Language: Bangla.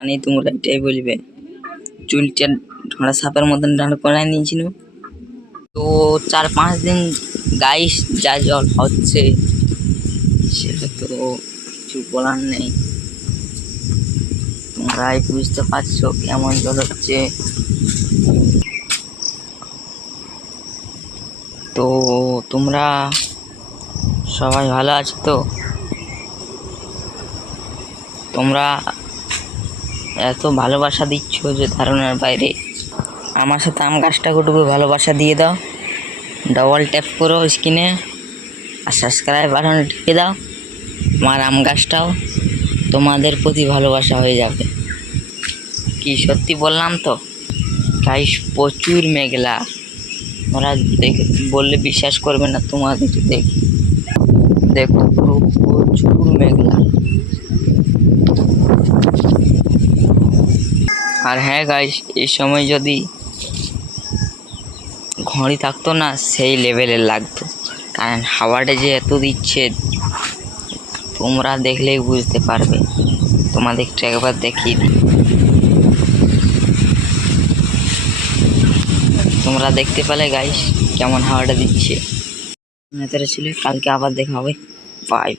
মানে তোমরা এটাই বলবে চুলটা ঢোড়া সাপের মতন ডাঁড় করাই নিয়েছিল। তো 4-5 দিন গাইস যা জল হচ্ছে সেটা তো কিছু বলার নেই, তোমরাই বুঝতে পারছো কেমন জল হচ্ছে। তো তোমরা সবাই ভালো আছো তো? তোমরা এত ভালোবাসা দিচ্ছ যে ধারণার বাইরে। আমার সাথে আম গাছটাকুটুকু ভালোবাসা দিয়ে দাও, ডবল ট্যাপ করো স্ক্রিনে আর সাবস্ক্রাইব বাটনে টিপে দাও। আমার আম গাছটাও তোমাদের প্রতি ভালোবাসা হয়ে যাবে। কি সত্যি বললাম তো গাইস, প্রচুর মেঘলা। তোমরা দেখে বললে বিশ্বাস করবে না, তোমাদের দেখি দেখো পুরো প্রচুর মেঘলা। আর হ্যাঁ গাইস, এই সময় যদি ঘড়ি থাকতো না সেই লেভেলের লাগতো, কারণ হাওয়াটা যে এত দিচ্ছে তোমরা দেখলেই বুঝতে পারবে। তোমাদেরকে একবার দেখিয়ে দিই, তোমরা দেখতে পেলে গাইস কেমন হাওয়াটা দিচ্ছে। ছিল কালকে আবার দেখা হবে, বাই।